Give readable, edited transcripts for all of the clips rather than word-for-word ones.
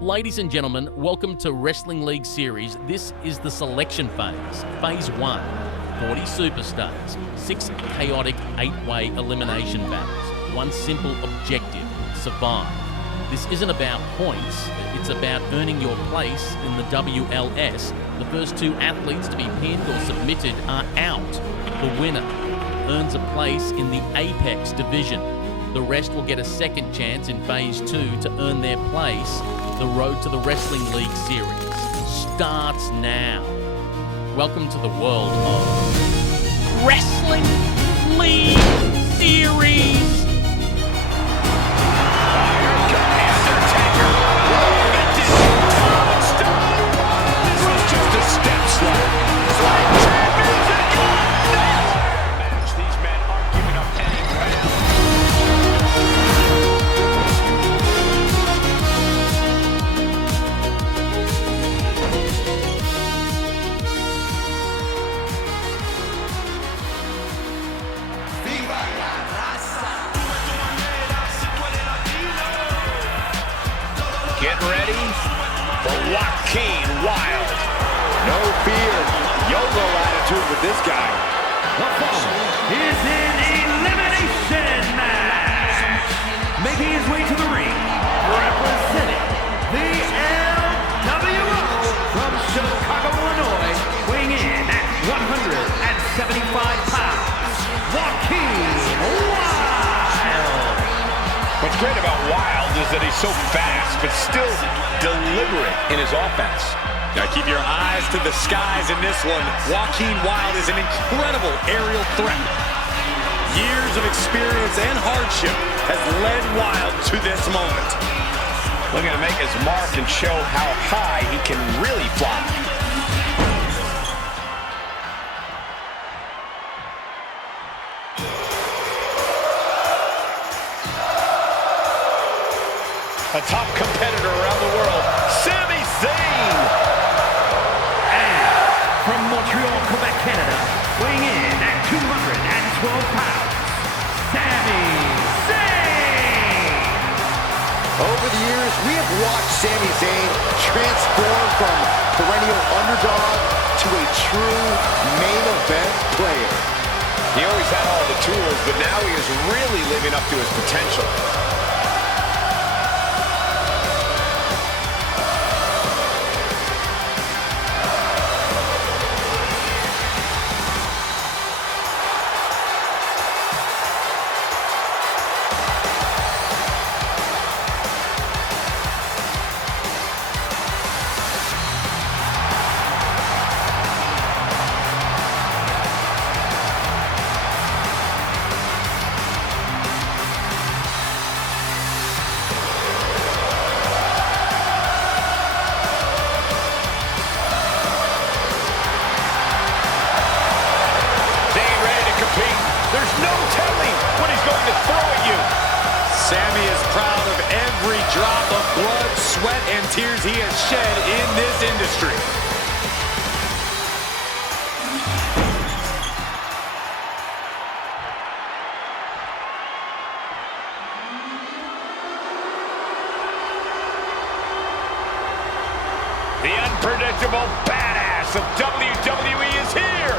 Ladies and gentlemen, welcome to Wrestling League Series. This is the selection phase. Phase 1, 40 superstars, 6 chaotic 8-way elimination battles. One simple objective, survive. This isn't about points, it's about earning your place in the WLS. The first 2 athletes to be pinned or submitted are out. The winner earns a place in the Apex division. The rest will get a second chance in Phase 2 to earn their place. The road to the Wrestling League Series starts now. Welcome to the world of Wrestling League Series. This was just a step slide. Champions again! These men aren't giving up any ground. Get ready for Joaquin Wild. No fear, YOLO attitude with this guy. The following is an elimination match. Making his way to the ring, representing the LWO from Chicago, Illinois, weighing in at 175 pounds, Joaquin Wild. What's great about Wild is that he's so fast, but still deliberate in his offense. Now keep your eyes to the skies in this one. Joaquin Wild is an incredible aerial threat. Years of experience and hardship has led Wild to this moment. Looking to make his mark and show how high he can really fly. A top competitor around the world, Sami Zayn. And from Montreal, Quebec, Canada, weighing in at 212 pounds, Sami Zayn. Over the years, we have watched Sami Zayn transform from perennial underdog to a true main event player. He always had all the tools, but now he is really living up to his potential. There's no telling what he's going to throw at you. Sami is proud of every drop of blood, sweat, and tears he has shed in this industry. The unpredictable badass of WWE is here.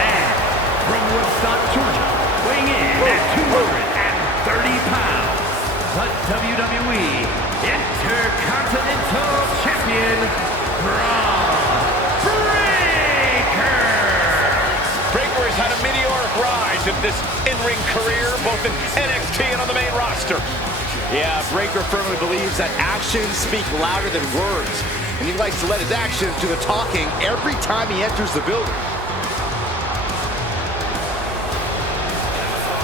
And from Woodstock, Georgia, weighing in at 230 pounds, the WWE Intercontinental Champion, Braun Breaker. Breaker has had a meteoric rise in this in-ring career, both in NXT and on the main roster. Yeah, Breaker firmly believes that actions speak louder than words, and he likes to let his actions do the talking every time he enters the building.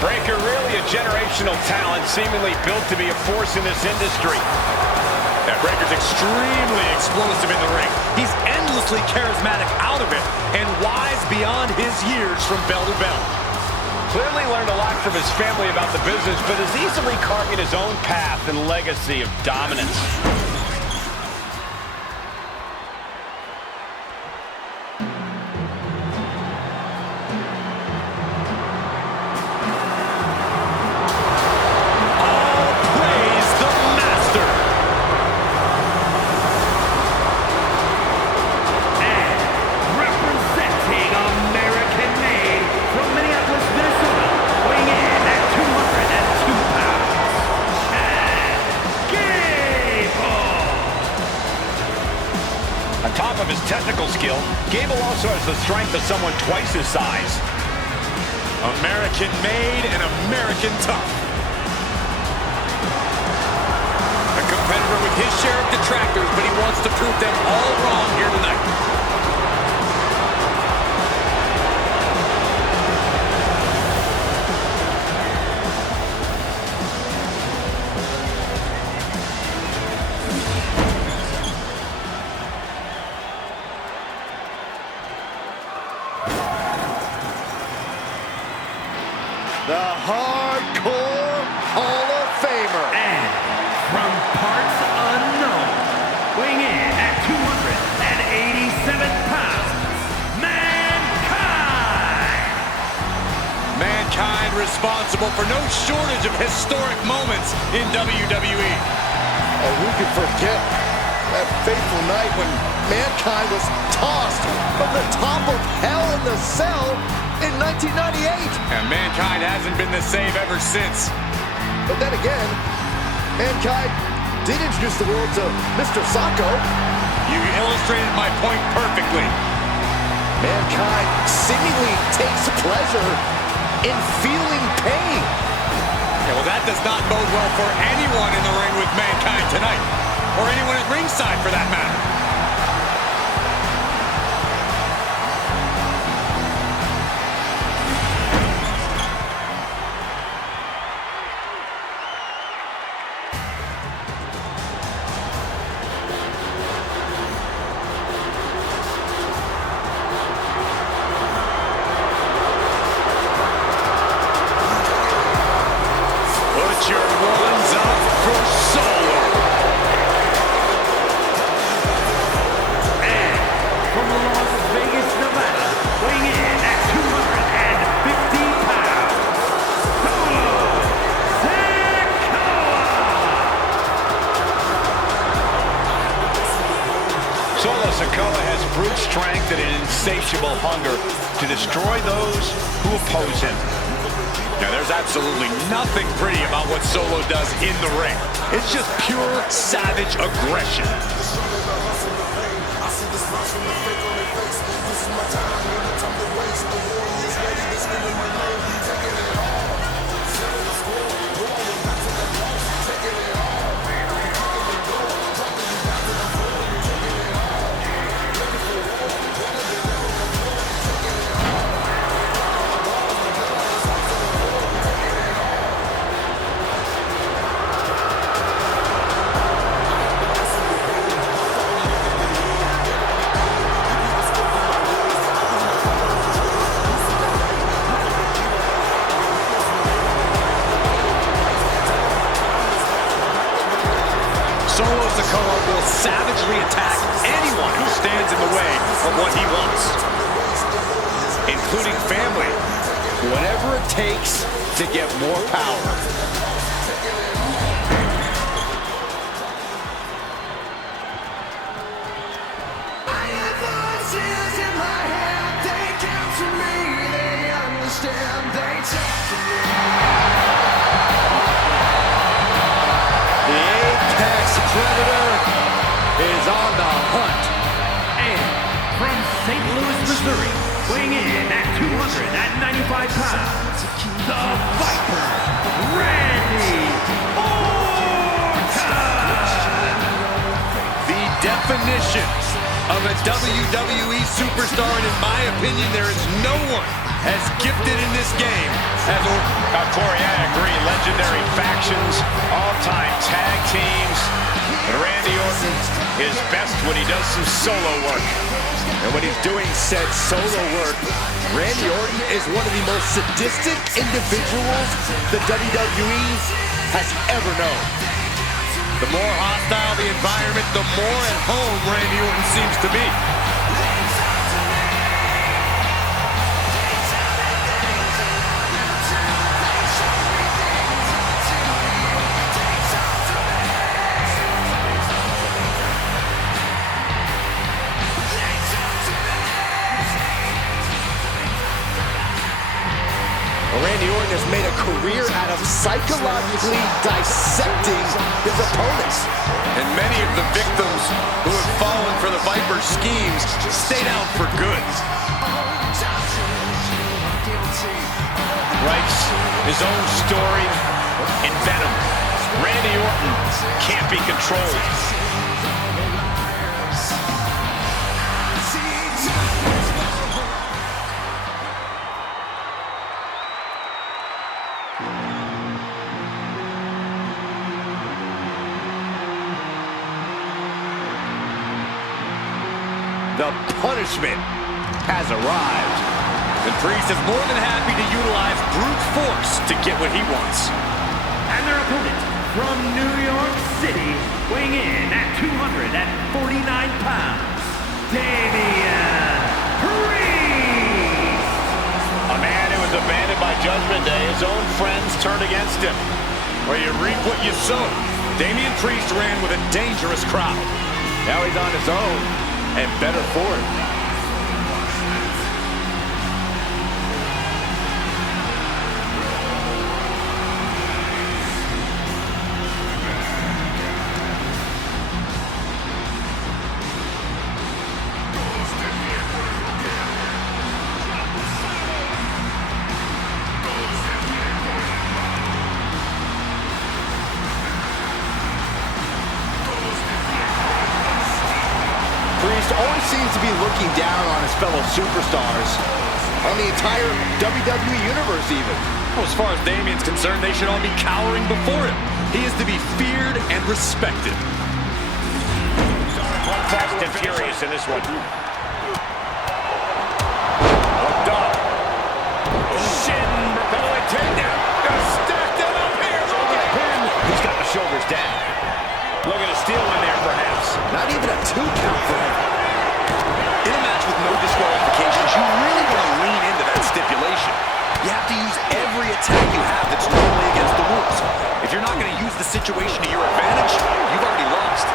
Breaker really a generational talent, seemingly built to be a force in this industry. That Breaker's extremely explosive in the ring. He's endlessly charismatic out of it and wise beyond his years from bell to bell. Clearly learned a lot from his family about the business, but is easily carving his own path and legacy of dominance. physical skill, Gable also has the strength of someone twice his size. American made and American tough. A competitor with his share of detractors, but he wants to prove them all wrong here tonight. The Hardcore Hall of Famer. And from parts unknown, weighing in at 287 pounds, Mankind! Mankind responsible for no shortage of historic moments in WWE. Oh, who could forget that fateful night when Mankind was tossed from the top of Hell in the Cell in 1998. And Mankind hasn't been the same ever since. But then again, Mankind did introduce the world to Mr. Sacco. You illustrated my point perfectly. Mankind seemingly takes pleasure in feeling pain. Yeah, well, that does not bode well for anyone in the ring with Mankind tonight, or anyone at ringside for that matter. Put your ones up for Solo. And from Las Vegas, Nevada, weighing in at 250 pounds, Solo Sikoa has brute strength and an insatiable hunger to destroy those who oppose him. Now, there's absolutely nothing pretty about what Solo does in the ring. It's just pure savage aggression. Solo Sikoa will savagely attack anyone who stands in the way of what he wants, including family. Whatever it takes to get more power. Predator is on the hunt. And from St. Louis, Missouri, weighing in at 295 pounds, the Viper, Randy Orton! The definition of a WWE superstar, and in my opinion, there is no one as gifted in this game as Orton. Corey, I agree. Legendary factions, all-time tag teams. But Randy Orton is best when he does some solo work. And when he's doing said solo work, Randy Orton is one of the most sadistic individuals the WWE has ever known. The more hostile the environment, the more at home Randy Orton seems to be. Randy Orton has made a career career out of psychologically dissecting his opponents. And many of the victims who have fallen for the Viper's schemes stay down for good. Writes his own story in Venom. Randy Orton can't be controlled. The punishment has arrived. And Priest is more than happy to utilize brute force to get what he wants. And their opponent from New York City, weighing in at 249 pounds, Damian Priest. A man who was abandoned by Judgment Day. His own friends turned against him. Where you reap what you sow. Damian Priest ran with a dangerous crowd. Now he's on his own, and better for it. Always seems to be looking down on his fellow superstars, on the entire WWE Universe even. Well, as far as Damian's concerned, they should all be cowering before him. He is to be feared and respected. Fast and furious in this one. Hooked up. Shin, propelling takedown. Gonna stack that up here. Look at him. He's got the shoulders down. Looking to steal in there, perhaps. Not even a 2 count for him. In a match with no disqualifications, you really want to lean into that stipulation. You have to use every attack you have that's normally against the rules. If you're not going to use the situation to your advantage, you've already lost.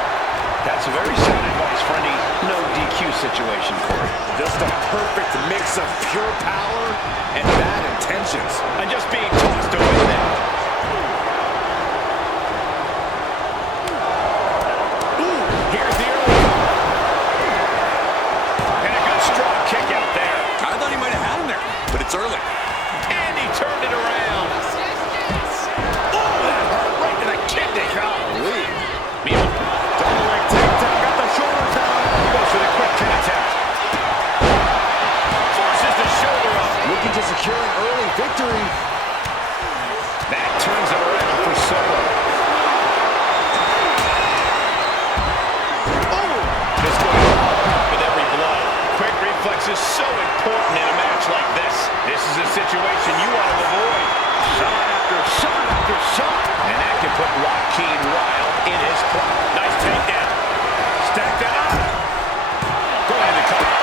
That's a very sound advice for any no DQ situation, Corey. Just a perfect mix of pure power and bad intentions. And just being tossed away there. Here's the early. And a good strong kick out there. I thought he might have had him there, but it's early. And he turned it around. Oh, that hurt right to the kidney. Golly. Meal. Double leg takedown. Got the shoulders down. Goes for the quick 10 attempt. Forces the shoulder up. Looking to secure an early victory. That turns it around for Solo. Oh! This going up with every blow. Quick reflex is so important in a match like this. This is a situation you want to avoid. Shot after shot after shot. And that can put Joaquin wild in his prime. Nice takedown. Stack that up. Go ahead and cover.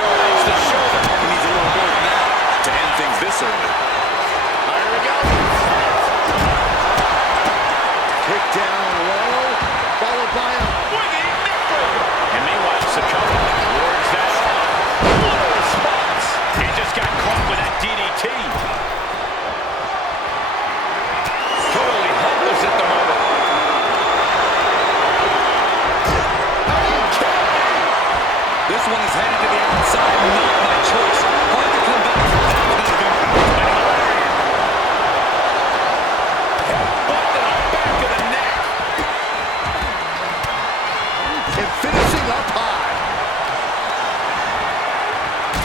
Elevates the shoulder. He needs a little more than that to end things this early. Here we go. Kick down low, followed by a Swinging neckbreaker. And meanwhile, Sakala wards that off. What a response. He just got caught with that DDT. Totally helpless at the moment. This one is headed to the outside, not my choice. Hard to come back from that kind of impact. Headbutt to the back of the neck. and finishing up high.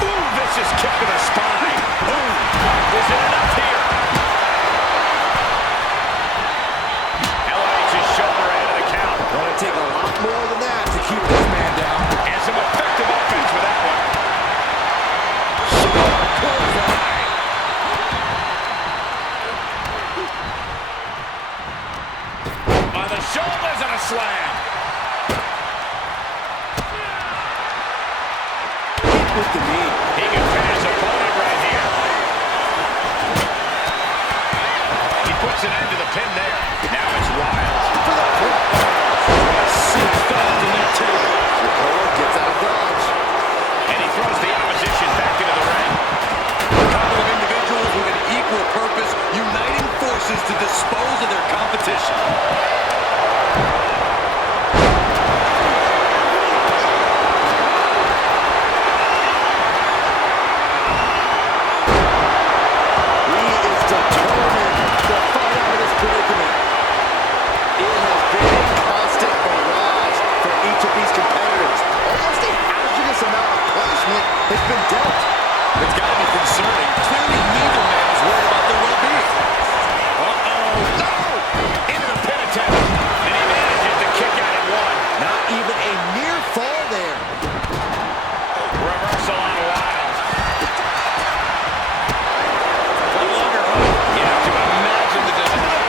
Ooh, vicious kick to the spine. Boom. Is it enough here? Elevates his shoulder out of the count. Going to take a lot more than that to keep this man down. And some effective offense with that one. On the shoulders and a slam. With the knee. He can pin his opponent right here. He puts an end to the pin there. Now it's Wild. For the front. Six thumbs in that table. Sakala gets out of dodge. And he throws the opposition back into the ring. A couple of individuals who determined to fight out of this predicament. It has been a constant barrage for each of these competitors. Almost a hazardous amount of punishment has been dealt. It's got to be concerning. Clearly, neither man is worried about their well-being. Uh-oh. No! Into the pin attempt. And he manages to kick out at one. Not even a near fall there. Reversal on Wild. A longer hook. You have to imagine the Wild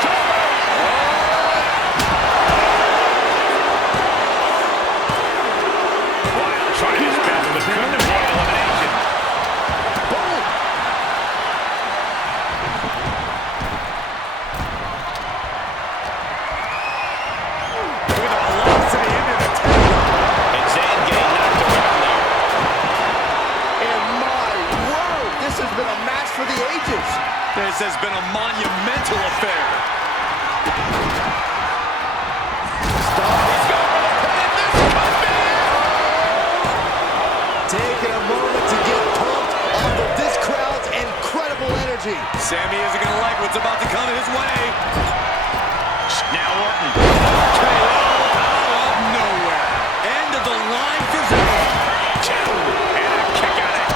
trying his best, but couldn't avoid elimination. Boom! With a velocity into the table. And Zayn getting knocked around there. And my word, this has been a match for the ages. This has been a monumental affair. Taking a moment to get pumped off of this crowd's incredible energy. Sammy isn't going to like what's about to come his way. Now Orton. Out of nowhere. End of the line for Zayn. Two. And a kick out it.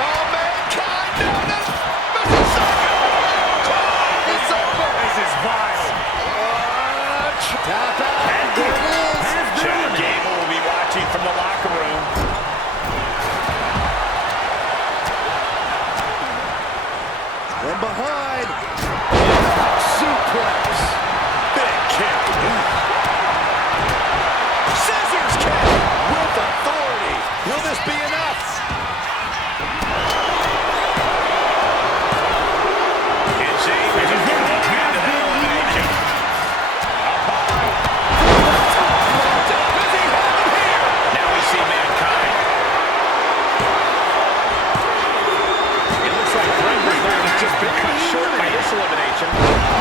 Oh, mankind. No. Mississippi. It's over. This is vile. Tap out. And there it is. Chad Gable will be watching from the locker room. From behind. Suplex. Big kick. Scissors kick. With authority. Will this be enough? And Zayn is going to look into that elimination. Up high. Is he having here? Now we see Mankind. It looks like Bray Wyatt has just been cut short by this elimination.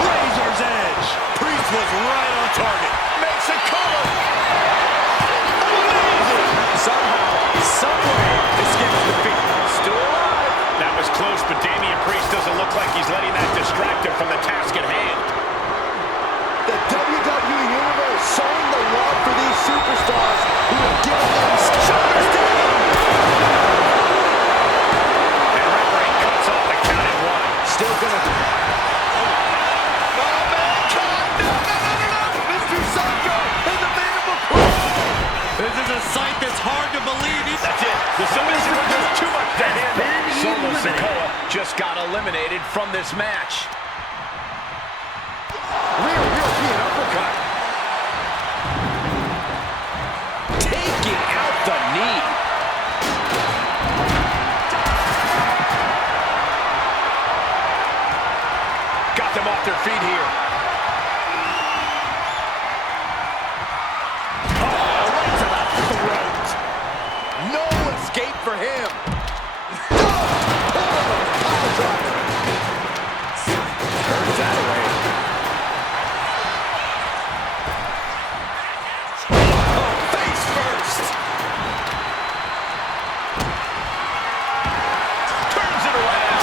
Razor's edge. Priest was right on target. Makes a cover. Amazing. Somehow, someway, escapes defeat. Still alive. That was close, but Damian Priest doesn't look like he's letting that distract him from the task at hand. The WWE Universe showing the love for these superstars who have given them shoulders down. And referee cuts off the count at one. Still gonna. Oh, Mankind! No! Mr. Psycho and the Mandible Claw! This is a sight that's hard to believe. That's it. The submission was just too much to handle. Solo Sikoa just got eliminated from this match. Real European uppercut. Taking out the knee. Got them off their feet here. Oh, right to the throat. No escape for him. Pile driver. Turns that away. Oh, face first. Turns it around.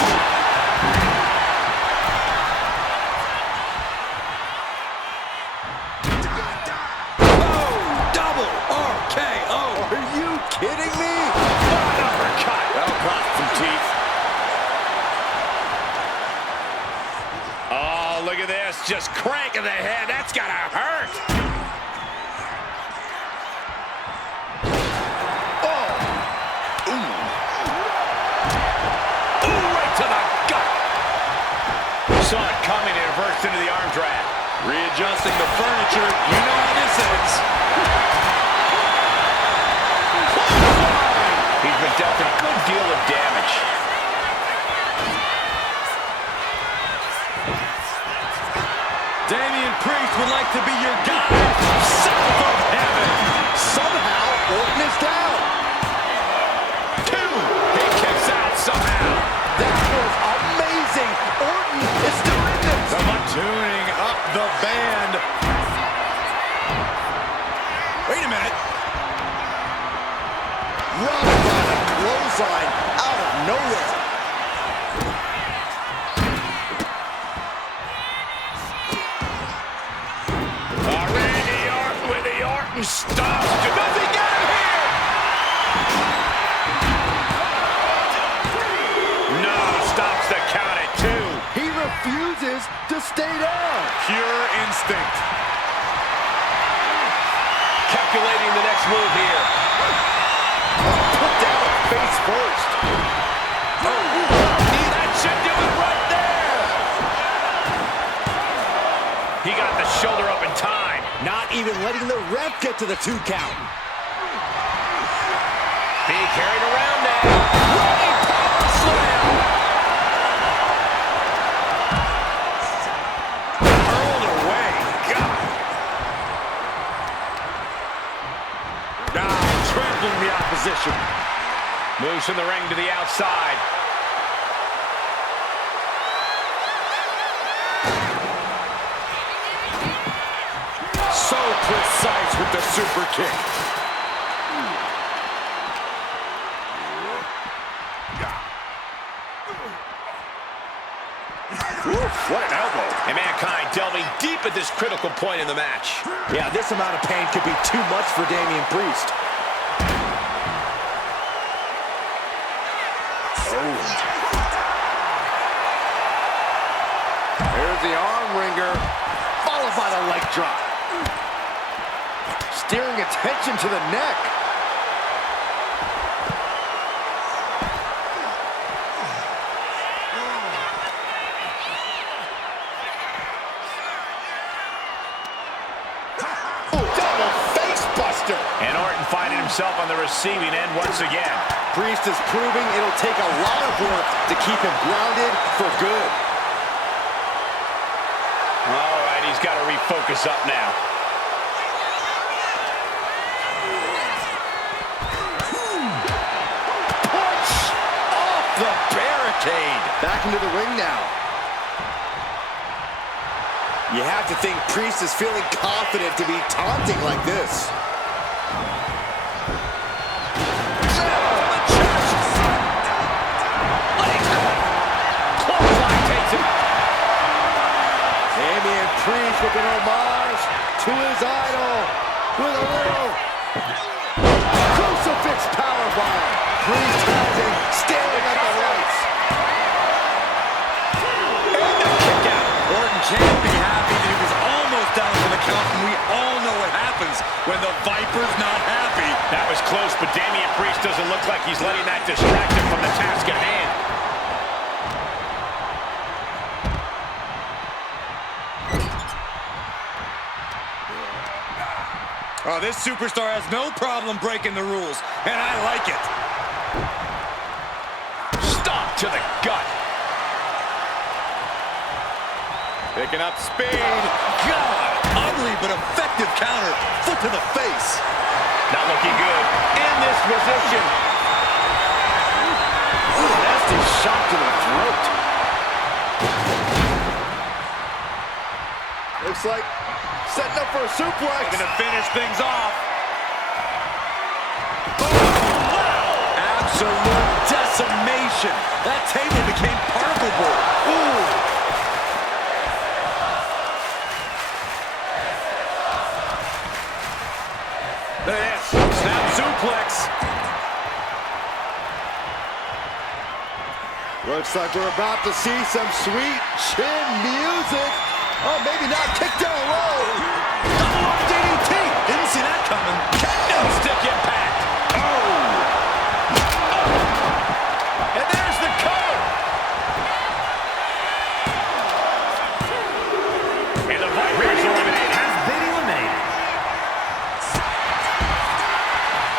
Oh, double RKO. Are you kidding me? What an uppercut. That'll cost some teeth. Oh, look at this. Just cranking the head. That's gotta hurt. Oh. Ooh, right to the gut. Saw it coming and reversed into the arm drag. Readjusting the furniture. You know how this ends. He's been dealt a good deal of damage. Damian Priest would like to be your guide south of heaven. Somehow, Orton is down. Two. He kicks out somehow. That was amazing. Orton is still in this. Tuning up the band. Wait a minute. Rocked by the clothesline out of nowhere. Orton stops. Does he get him here? No, stops the count at 2. He refuses to stay down. Pure instinct. Calculating the next move here. Put down face first. That should do it right there. He got the shoulder up in time. Not even letting the ref get to the 2 count. Being carried around now. Running power slam. Hurled away. God. Trampling the opposition. Moves from the ring to the outside. So precise with the super kick. Oof, what an elbow. And Mankind delving deep at this critical point in the match. Yeah, this amount of pain could be too much for Damian Priest. Here's the arm wringer, followed by the leg drop. Steering attention to the neck. Double face buster. And Orton finding himself on the receiving end once again. Priest is proving it'll take a lot of work to keep him grounded for good. All right, he's got to refocus up now. Punch off the barricade. Back into the ring now. You have to think Priest is feeling confident to be taunting like this. Damian Priest with an homage to his idol with a little crucifix powerbomb. Priest has him staring at the lights. And the kick out. Orton can't be happy that he was almost down for the count, and we all know what happens when the Viper's not happy. That was close, but Damian Priest doesn't look like he's letting that distract him from the task at hand. Oh, this superstar has no problem breaking the rules, and I like it. Stop to the gut. Picking up speed. God, ugly but effective counter. Foot to the face. Not looking good in this position. Ooh, nasty shot to the throat. Looks like setting up for a suplex. Gonna finish things off. Oh, wow. Absolute decimation. That table became particle board. Ooh. Look at this. Snap suplex. Looks like we're about to see some sweet chin music. Oh, maybe not. Kick down low. Double arm DDT. Didn't see that coming. Kendo stick impact. And there's the cover. And the Viper is eliminated. Has been eliminated.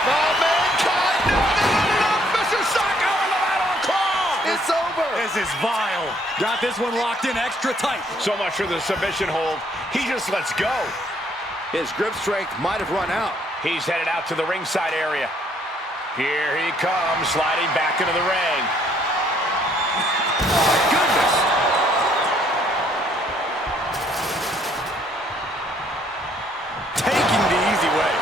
Mankind. No. Mr. Socko in the battle claw. It's over. This is vile. Got this one locked in extra tight. So much for the submission hold. He just lets go. His grip strength might have run out. He's headed out to the ringside area. Here he comes, sliding back into the ring. My goodness. Taking the easy way.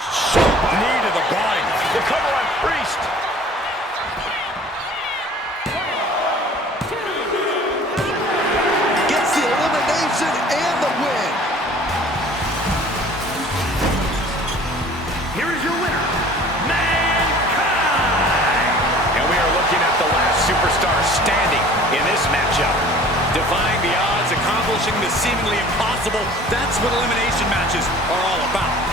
Sharp knee to the body. The cover on Priest. Gets the elimination. seemingly impossible. That's what elimination matches are all about.